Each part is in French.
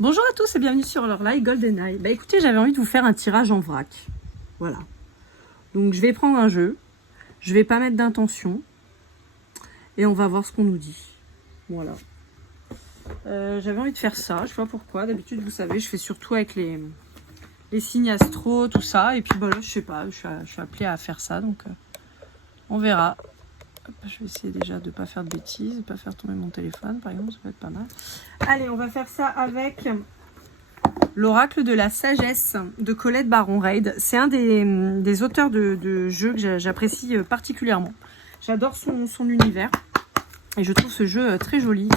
Bonjour à tous et bienvenue sur Lorelai Golden Eye. Bah écoutez, j'avais envie de vous faire un tirage en vrac. Voilà. Donc je vais prendre un jeu. Je vais pas mettre d'intention. Et on va voir ce qu'on nous dit. Voilà. J'avais envie de faire ça. Je sais pas pourquoi. D'habitude, vous savez, je fais surtout avec les signes astro, tout ça. Et puis bah là, je sais pas. Je suis appelée à faire ça. Donc on verra. Hop, je vais essayer déjà de ne pas faire de bêtises. De pas faire tomber mon téléphone, par exemple. Ça peut être pas mal. Allez, on va faire ça avec l'oracle de la sagesse de Colette Baron-Reid. C'est un des auteurs de jeux que j'apprécie particulièrement. J'adore son univers. Et je trouve ce jeu très joli,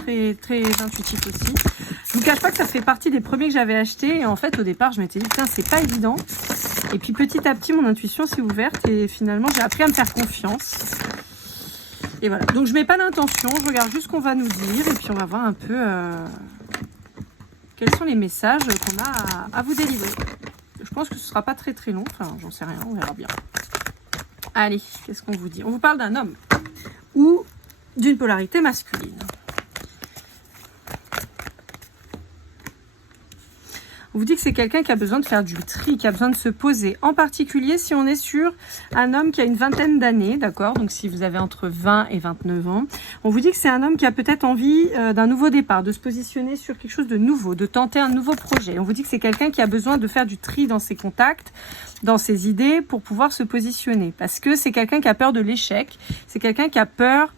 très intuitif aussi. Je ne vous cache pas que ça fait partie des premiers que j'avais achetés. Et en fait, au départ, je m'étais dit, putain, c'est pas évident. Et puis petit à petit, mon intuition s'est ouverte. Et finalement, j'ai appris à me faire confiance. Et voilà. Donc, je mets pas d'intention. Je regarde juste ce qu'on va nous dire. Et puis, on va voir un peu quels sont les messages qu'on a à vous délivrer. Je pense que ce sera pas très long. Enfin, j'en sais rien. On verra bien. Allez, qu'est-ce qu'on vous dit? On vous parle d'un homme ou d'une polarité masculine. On vous dit que c'est quelqu'un qui a besoin de faire du tri, qui a besoin de se poser. En particulier, si on est sur un homme qui a une vingtaine d'années, d'accord? Donc, si vous avez entre 20 et 29 ans, on vous dit que c'est un homme qui a peut-être envie d'un nouveau départ, de se positionner sur quelque chose de nouveau, de tenter un nouveau projet. On vous dit que c'est quelqu'un qui a besoin de faire du tri dans ses contacts, dans ses idées, pour pouvoir se positionner. Parce que c'est quelqu'un qui a peur de l'échec. C'est quelqu'un qui a peur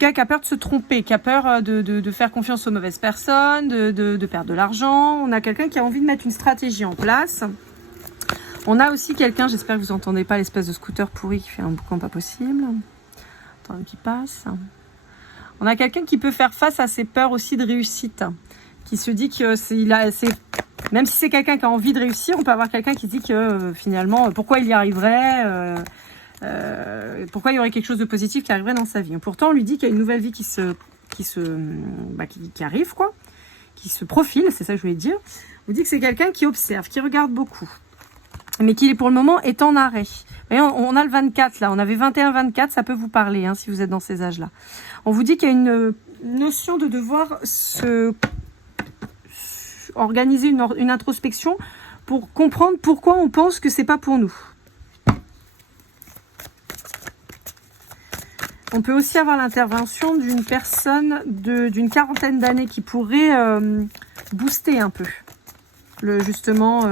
de se tromper, qui a peur de faire confiance aux mauvaises personnes, de perdre de l'argent. On a quelqu'un qui a envie de mettre une stratégie en place. On a aussi quelqu'un, j'espère que vous n'entendez pas l'espèce de scooter pourri qui fait un boucan pas possible. Attends, qui passe. On a quelqu'un qui peut faire face à ses peurs aussi de réussite, qui se dit que même si c'est quelqu'un qui a envie de réussir, on peut avoir quelqu'un qui dit que finalement, pourquoi il y arriverait pourquoi il y aurait quelque chose de positif qui arriverait dans sa vie. Pourtant, on lui dit qu'il y a une nouvelle vie qui arrive, quoi, qui se profile, c'est ça que je voulais dire. On vous dit que c'est quelqu'un qui observe, qui regarde beaucoup, mais qui, pour le moment, est en arrêt. Vous voyez, on a le 24, là. On avait 21-24, ça peut vous parler, hein, si vous êtes dans ces âges-là. On vous dit qu'il y a une notion de devoir organiser une introspection pour comprendre pourquoi on pense que c'est pas pour nous. On peut aussi avoir l'intervention d'une personne d'une quarantaine d'années qui pourrait booster un peu justement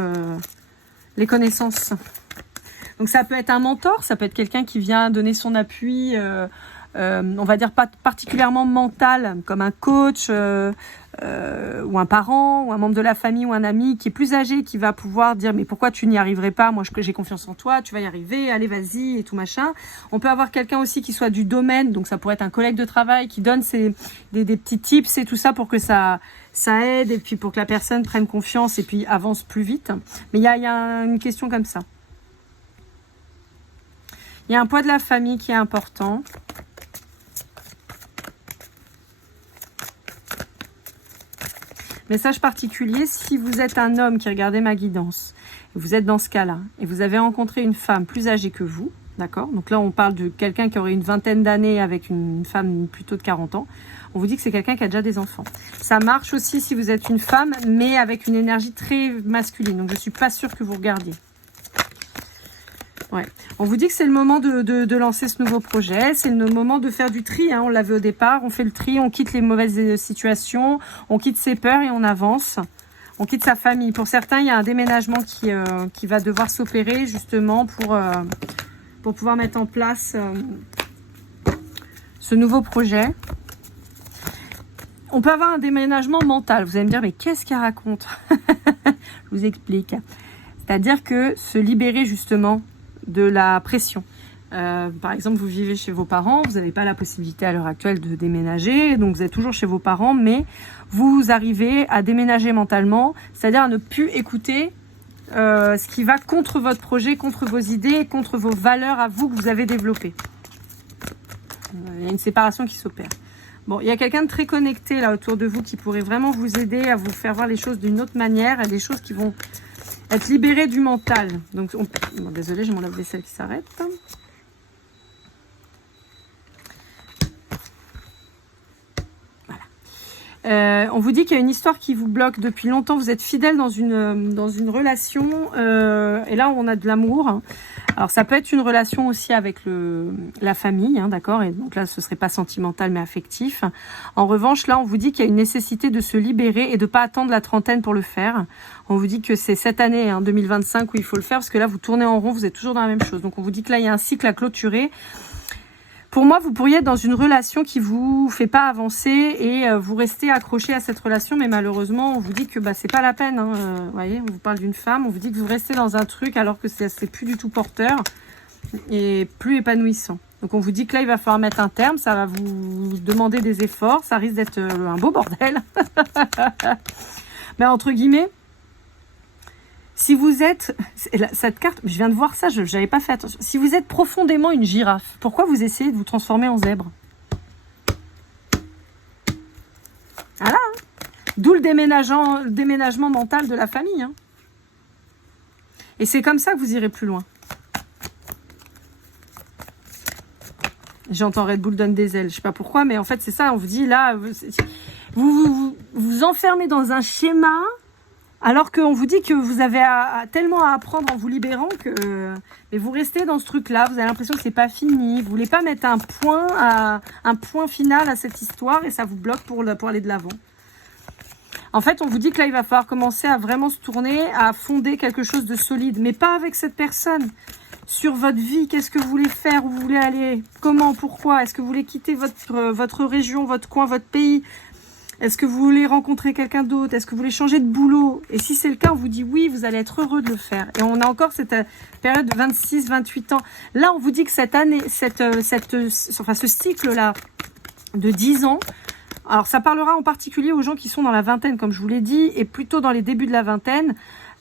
les connaissances. Donc ça peut être un mentor, ça peut être quelqu'un qui vient donner son appui, on va dire pas particulièrement mental, comme un coach ou un parent ou un membre de la famille ou un ami qui est plus âgé, qui va pouvoir dire mais pourquoi tu n'y arriverais pas, moi j'ai confiance en toi, tu vas y arriver, allez vas-y et tout machin. On peut avoir quelqu'un aussi qui soit du domaine, donc ça pourrait être un collègue de travail qui donne des petits tips et tout ça pour que ça aide et puis pour que la personne prenne confiance et puis avance plus vite. Mais il y a une question comme ça. Il y a un poids de la famille qui est important. Message particulier, si vous êtes un homme qui regardez ma guidance, et vous êtes dans ce cas-là, et vous avez rencontré une femme plus âgée que vous, d'accord? Donc là, on parle de quelqu'un qui aurait une vingtaine d'années avec une femme plutôt de 40 ans. On vous dit que c'est quelqu'un qui a déjà des enfants. Ça marche aussi si vous êtes une femme, mais avec une énergie très masculine. Donc je ne suis pas sûre que vous regardiez. Ouais. On vous dit que c'est le moment de lancer ce nouveau projet, c'est le moment de faire du tri, hein. On l'avait au départ, on fait le tri, on quitte les mauvaises situations, on quitte ses peurs et on avance. On quitte sa famille. Pour certains, il y a un déménagement qui va devoir s'opérer justement pour pouvoir mettre en place ce nouveau projet. On peut avoir un déménagement mental. Vous allez me dire, mais qu'est-ce qu'elle raconte? Je vous explique. C'est-à-dire que se libérer justement de la pression. Par exemple, vous vivez chez vos parents, vous n'avez pas la possibilité à l'heure actuelle de déménager, donc vous êtes toujours chez vos parents, mais vous arrivez à déménager mentalement, c'est-à-dire à ne plus écouter ce qui va contre votre projet, contre vos idées, contre vos valeurs à vous que vous avez développées. Il y a une séparation qui s'opère. Bon, il y a quelqu'un de très connecté là autour de vous qui pourrait vraiment vous aider à vous faire voir les choses d'une autre manière, et des choses qui vont être libéré du mental. Donc, bon, désolé, j'ai mon lave-vaisselle qui s'arrête. Voilà. On vous dit qu'il y a une histoire qui vous bloque depuis longtemps. Vous êtes fidèle dans une relation. Et là, on a de l'amour. Alors, ça peut être une relation aussi avec la famille, hein, d'accord. Et donc là, ce serait pas sentimental, mais affectif. En revanche, là, on vous dit qu'il y a une nécessité de se libérer et de pas attendre la trentaine pour le faire. On vous dit que c'est cette année, hein, 2025, où il faut le faire, parce que là, vous tournez en rond, vous êtes toujours dans la même chose. Donc, on vous dit que là, il y a un cycle à clôturer. Pour moi, vous pourriez être dans une relation qui vous fait pas avancer et vous restez accroché à cette relation, mais malheureusement, on vous dit que bah, c'est pas la peine. Hein. Voyez, on vous parle d'une femme, on vous dit que vous restez dans un truc alors que c'est plus du tout porteur et plus épanouissant. Donc on vous dit que là, il va falloir mettre un terme, ça va vous demander des efforts, ça risque d'être un beau bordel. Mais entre guillemets, si vous êtes, cette carte, je viens de voir ça, je n'avais pas fait attention. Si vous êtes profondément une girafe, pourquoi vous essayez de vous transformer en zèbre? Voilà, hein. D'où le déménagement mental de la famille. Hein. Et c'est comme ça que vous irez plus loin. J'entends Red Bull donne des ailes, je sais pas pourquoi, mais en fait c'est ça, on vous dit là, vous enfermez dans un schéma. Alors qu'on vous dit que vous avez tellement à apprendre en vous libérant que mais vous restez dans ce truc-là, vous avez l'impression que c'est pas fini, vous voulez pas mettre un point final à cette histoire et ça vous bloque pour aller de l'avant. En fait, on vous dit que là, il va falloir commencer à vraiment se tourner, à fonder quelque chose de solide, mais pas avec cette personne. Sur votre vie, qu'est-ce que vous voulez faire, où vous voulez aller, comment, pourquoi, est-ce que vous voulez quitter votre région, votre coin, votre pays? Est-ce que vous voulez rencontrer quelqu'un d'autre? Est-ce que vous voulez changer de boulot? Et si c'est le cas, on vous dit oui, vous allez être heureux de le faire. Et on a encore cette période de 26-28 ans. Là, on vous dit que cette année, ce cycle-là de 10 ans, alors ça parlera en particulier aux gens qui sont dans la vingtaine, comme je vous l'ai dit, et plutôt dans les débuts de la vingtaine,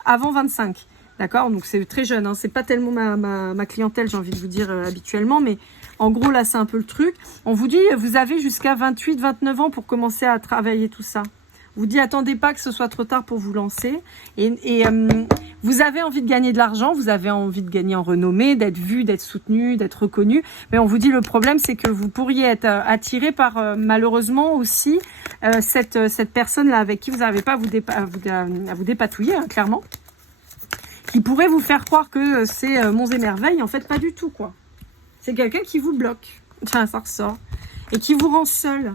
avant 25. D'accord? Donc c'est très jeune, hein. C'est pas tellement ma clientèle, j'ai envie de vous dire habituellement, mais en gros là c'est un peu le truc. On vous dit, vous avez jusqu'à 28-29 ans pour commencer à travailler tout ça. On vous dit, attendez pas que ce soit trop tard pour vous lancer. Et vous avez envie de gagner de l'argent, vous avez envie de gagner en renommée, d'être vu, d'être soutenu, d'être reconnu. Mais on vous dit, le problème c'est que vous pourriez être attiré par malheureusement aussi cette personne-là avec qui vous n'arrivez pas à vous dépatouiller, hein, clairement. Qui pourrait vous faire croire que c'est monts et merveilles, en fait pas du tout quoi. C'est quelqu'un qui vous bloque, enfin ça ressort, et qui vous rend seul.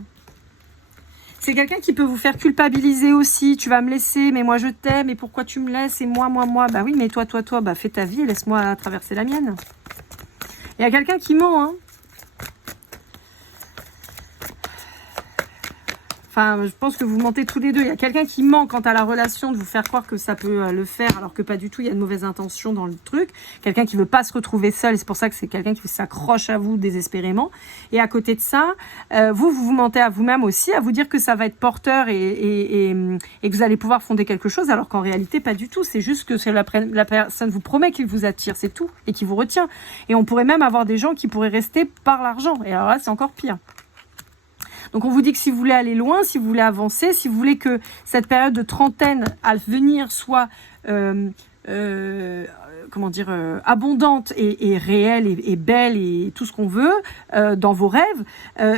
C'est quelqu'un qui peut vous faire culpabiliser aussi, tu vas me laisser, mais moi je t'aime, et pourquoi tu me laisses, et moi, bah oui, mais toi, bah fais ta vie, laisse-moi traverser la mienne. Il y a quelqu'un qui ment, hein. Enfin, je pense que vous mentez tous les deux. Il y a quelqu'un qui ment quant à la relation, de vous faire croire que ça peut le faire, alors que pas du tout, il y a de mauvaises intentions dans le truc. Quelqu'un qui veut pas se retrouver seul, et c'est pour ça que c'est quelqu'un qui s'accroche à vous désespérément. Et à côté de ça, vous mentez à vous-même aussi, à vous dire que ça va être porteur et que vous allez pouvoir fonder quelque chose, alors qu'en réalité, pas du tout. C'est juste que la personne vous promet qu'il vous attire, c'est tout, et qui vous retient. Et on pourrait même avoir des gens qui pourraient rester par l'argent. Et alors là, c'est encore pire. Donc on vous dit que si vous voulez aller loin, si vous voulez avancer, si vous voulez que cette période de trentaine à venir soit abondante et réelle et belle et tout ce qu'on veut dans vos rêves,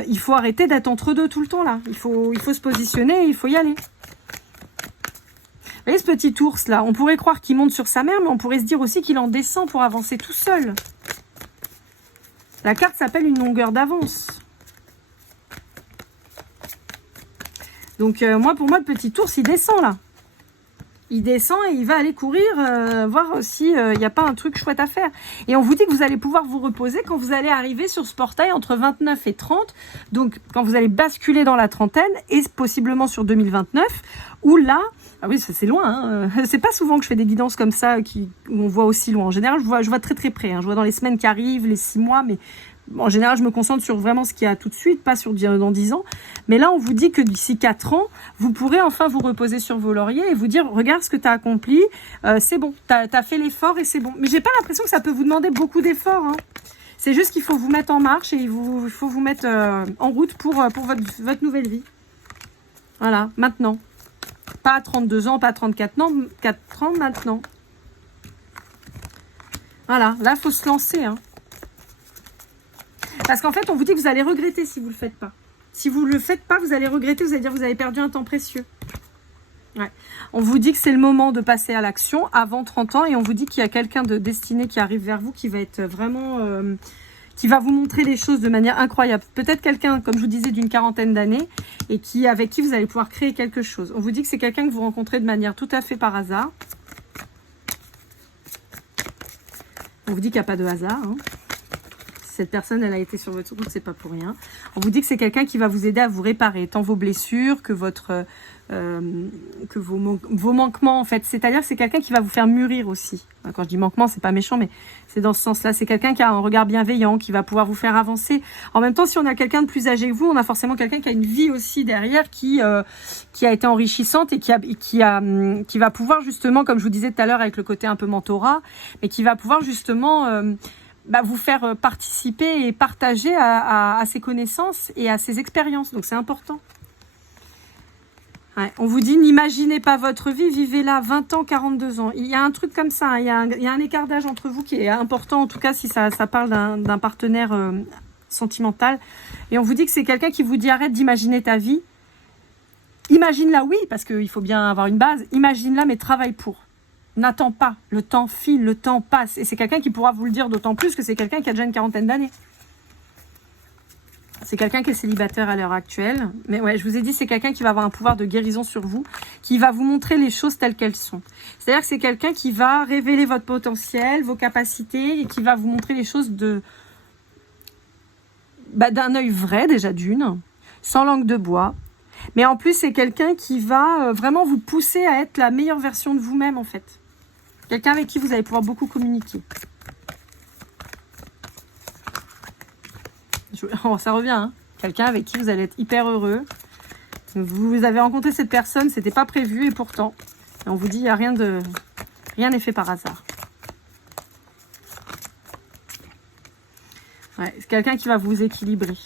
il faut arrêter d'être entre deux tout le temps là. Il faut se positionner, il faut y aller. Vous voyez ce petit ours là, on pourrait croire qu'il monte sur sa mère, mais on pourrait se dire aussi qu'il en descend pour avancer tout seul. La carte s'appelle une longueur d'avance. Donc pour moi, le petit ours, il descend là. Il descend et il va aller courir, voir si il n'y a pas un truc chouette à faire. Et on vous dit que vous allez pouvoir vous reposer quand vous allez arriver sur ce portail entre 29 et 30. Donc quand vous allez basculer dans la trentaine et possiblement sur 2029, où là, ah oui, ça c'est loin. Hein. C'est pas souvent que je fais des guidances comme ça où on voit aussi loin. En général, je vois très très près. Hein. Je vois dans les semaines qui arrivent, les 6 mois, mais en général, je me concentre sur vraiment ce qu'il y a tout de suite, pas sur dans 10 ans. Mais là, on vous dit que d'ici 4 ans, vous pourrez enfin vous reposer sur vos lauriers et vous dire, regarde ce que tu as accompli, c'est bon, tu as fait l'effort et c'est bon. Mais j'ai pas l'impression que ça peut vous demander beaucoup d'efforts. Hein. C'est juste qu'il faut vous mettre en marche et il faut vous mettre en route pour votre nouvelle vie. Voilà, maintenant. Pas à 32 ans, pas à 34 ans, 4 ans maintenant. Voilà, là, il faut se lancer, hein. Parce qu'en fait, on vous dit que vous allez regretter si vous ne le faites pas. Si vous ne le faites pas, vous allez regretter, vous allez dire que vous avez perdu un temps précieux. Ouais. On vous dit que c'est le moment de passer à l'action avant 30 ans et on vous dit qu'il y a quelqu'un de destiné qui arrive vers vous qui va être vraiment... qui va vous montrer les choses de manière incroyable. Peut-être quelqu'un, comme je vous disais, d'une quarantaine d'années et avec qui vous allez pouvoir créer quelque chose. On vous dit que c'est quelqu'un que vous rencontrez de manière tout à fait par hasard. On vous dit qu'il n'y a pas de hasard. Hein. Cette personne, elle a été sur votre route, c'est pas pour rien. On vous dit que c'est quelqu'un qui va vous aider à vous réparer, tant vos blessures que vos manquements, en fait. C'est-à-dire que c'est quelqu'un qui va vous faire mûrir aussi. Quand je dis manquement, c'est pas méchant, mais c'est dans ce sens-là. C'est quelqu'un qui a un regard bienveillant, qui va pouvoir vous faire avancer. En même temps, si on a quelqu'un de plus âgé que vous, on a forcément quelqu'un qui a une vie aussi derrière, qui a été enrichissante et qui va pouvoir justement, comme je vous disais tout à l'heure avec le côté un peu mentorat, mais qui va pouvoir justement... vous faire participer et partager à ses connaissances et à ses expériences. Donc, c'est important. Ouais, on vous dit, n'imaginez pas votre vie, vivez-la 20 ans, 42 ans. Il y a un truc comme ça, hein, il y a un écart d'âge entre vous qui est important, en tout cas si ça parle d'un partenaire sentimental. Et on vous dit que c'est quelqu'un qui vous dit, arrête d'imaginer ta vie. Imagine-la, oui, parce qu'il faut bien avoir une base. Imagine-la, mais travaille pour. N'attends pas, le temps file, le temps passe. Et c'est quelqu'un qui pourra vous le dire d'autant plus que c'est quelqu'un qui a déjà une quarantaine d'années. C'est quelqu'un qui est célibataire à l'heure actuelle. Mais ouais, je vous ai dit, c'est quelqu'un qui va avoir un pouvoir de guérison sur vous, qui va vous montrer les choses telles qu'elles sont. C'est-à-dire que c'est quelqu'un qui va révéler votre potentiel, vos capacités, et qui va vous montrer les choses d'un œil vrai, déjà d'une, sans langue de bois. Mais en plus, c'est quelqu'un qui va vraiment vous pousser à être la meilleure version de vous-même, en fait. Quelqu'un avec qui vous allez pouvoir beaucoup communiquer. Oh, ça revient, hein. Quelqu'un avec qui vous allez être hyper heureux. Vous avez rencontré cette personne, c'était pas prévu et pourtant. Et on vous dit, il n'y a rien n'est fait par hasard. Ouais, c'est quelqu'un qui va vous équilibrer.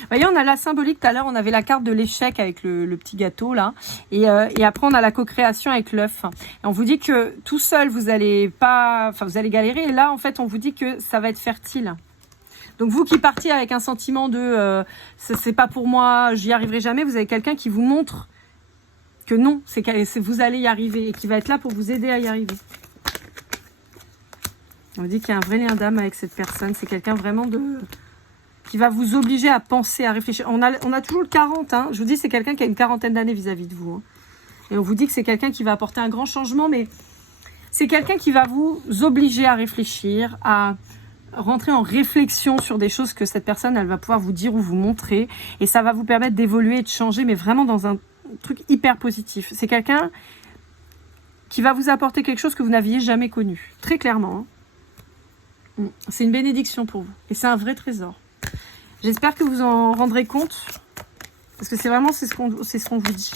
Vous voyez, on a la symbolique, tout à l'heure, on avait la carte de l'échec avec le petit gâteau, là. Et après, on a la co-création avec l'œuf. Et on vous dit que tout seul, vous allez galérer. Et là, en fait, on vous dit que ça va être fertile. Donc, vous qui partiez avec un sentiment de c'est pas pour moi, j'y arriverai jamais, vous avez quelqu'un qui vous montre que non, vous allez y arriver et qui va être là pour vous aider à y arriver. On vous dit qu'il y a un vrai lien d'âme avec cette personne. C'est quelqu'un vraiment qui va vous obliger à penser, à réfléchir. On a toujours le 40, hein. Je vous dis, c'est quelqu'un qui a une quarantaine d'années vis-à-vis de vous. Hein. Et on vous dit que c'est quelqu'un qui va apporter un grand changement, mais c'est quelqu'un qui va vous obliger à réfléchir, à rentrer en réflexion sur des choses que cette personne, elle va pouvoir vous dire ou vous montrer. Et ça va vous permettre d'évoluer et de changer, mais vraiment dans un truc hyper positif. C'est quelqu'un qui va vous apporter quelque chose que vous n'aviez jamais connu. Très clairement. Hein. C'est une bénédiction pour vous. Et c'est un vrai trésor. J'espère que vous en rendrez compte, parce que c'est ce qu'on vous dit.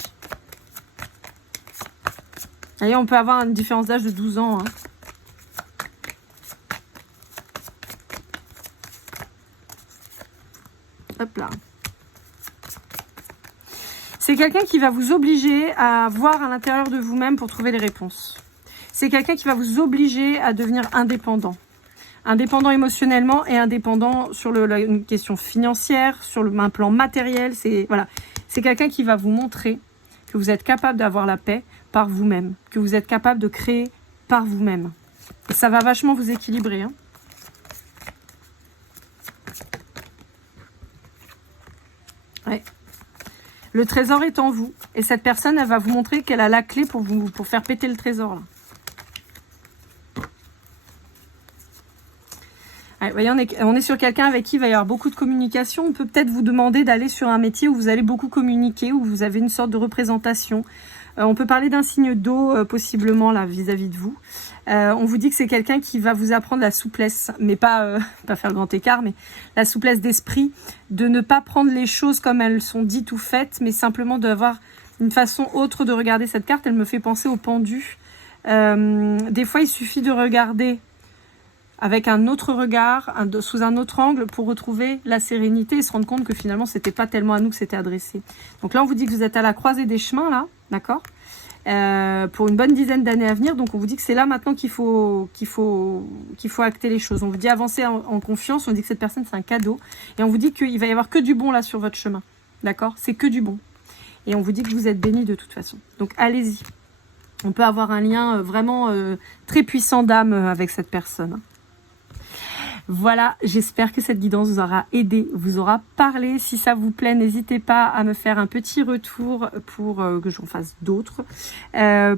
D'ailleurs, on peut avoir une différence d'âge de 12 ans. Hein. Hop là. C'est quelqu'un qui va vous obliger à voir à l'intérieur de vous-même pour trouver les réponses. C'est quelqu'un qui va vous obliger à devenir indépendant. Indépendant émotionnellement et indépendant sur une question financière, sur un plan matériel. C'est quelqu'un qui va vous montrer que vous êtes capable d'avoir la paix par vous-même, que vous êtes capable de créer par vous-même. Et ça va vachement vous équilibrer. Hein. Ouais. Le trésor est en vous. Et cette personne, elle va vous montrer qu'elle a la clé pour faire péter le trésor. Là. Ouais, vous voyez, on est sur quelqu'un avec qui il va y avoir beaucoup de communication. On peut peut-être vous demander d'aller sur un métier où vous allez beaucoup communiquer, où vous avez une sorte de représentation. On peut parler d'un signe d'eau, possiblement, là, vis-à-vis de vous. On vous dit que c'est quelqu'un qui va vous apprendre la souplesse, mais pas faire le grand écart, mais la souplesse d'esprit, de ne pas prendre les choses comme elles sont dites ou faites, mais simplement d'avoir une façon autre de regarder cette carte. Elle me fait penser au pendu. Des fois, il suffit de regarder avec un autre regard, sous un autre angle, pour retrouver la sérénité et se rendre compte que finalement, c'était pas tellement à nous que c'était adressé. Donc là, on vous dit que vous êtes à la croisée des chemins, là, d'accord ? pour une bonne dizaine d'années à venir. Donc on vous dit que c'est là maintenant qu'il faut acter les choses. On vous dit avancer en confiance, on dit que cette personne c'est un cadeau, et on vous dit qu'il va y avoir que du bon là sur votre chemin. D'accord? C'est que du bon. Et on vous dit que vous êtes bénis de toute façon. Donc allez-y. On peut avoir un lien vraiment très puissant d'âme avec cette personne. Voilà, j'espère que cette guidance vous aura aidé, vous aura parlé. Si ça vous plaît, n'hésitez pas à me faire un petit retour pour que j'en fasse d'autres.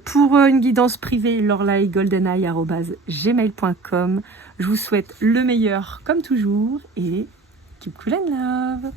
Pour une guidance privée, lorlaïgoldeneye@gmail.com. Je vous souhaite le meilleur comme toujours et keep cool and love.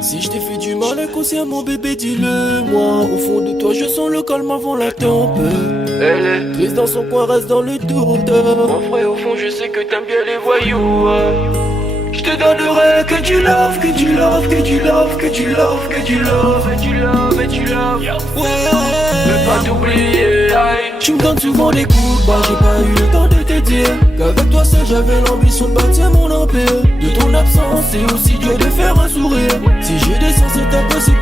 Si je t'ai fait du mal inconsciemment bébé dis-le moi. Au fond de toi je sens le calme avant la tempête. Elle est triste dans son coin, reste dans le doute. Mon frère au fond je sais que t'aimes bien les voyous. Je te donnerai que du love, que du love, que du love, que du love, que du love, et du love, et du love. Ouais, veux pas t'oublier. Tu me donnes souvent des coups de barre, j'ai pas eu le temps de te dire qu'avec toi seul j'avais l'ambition de bâtir mon empire. De ton absence c'est aussi dur de faire un sourire. Si je descends c'est impossible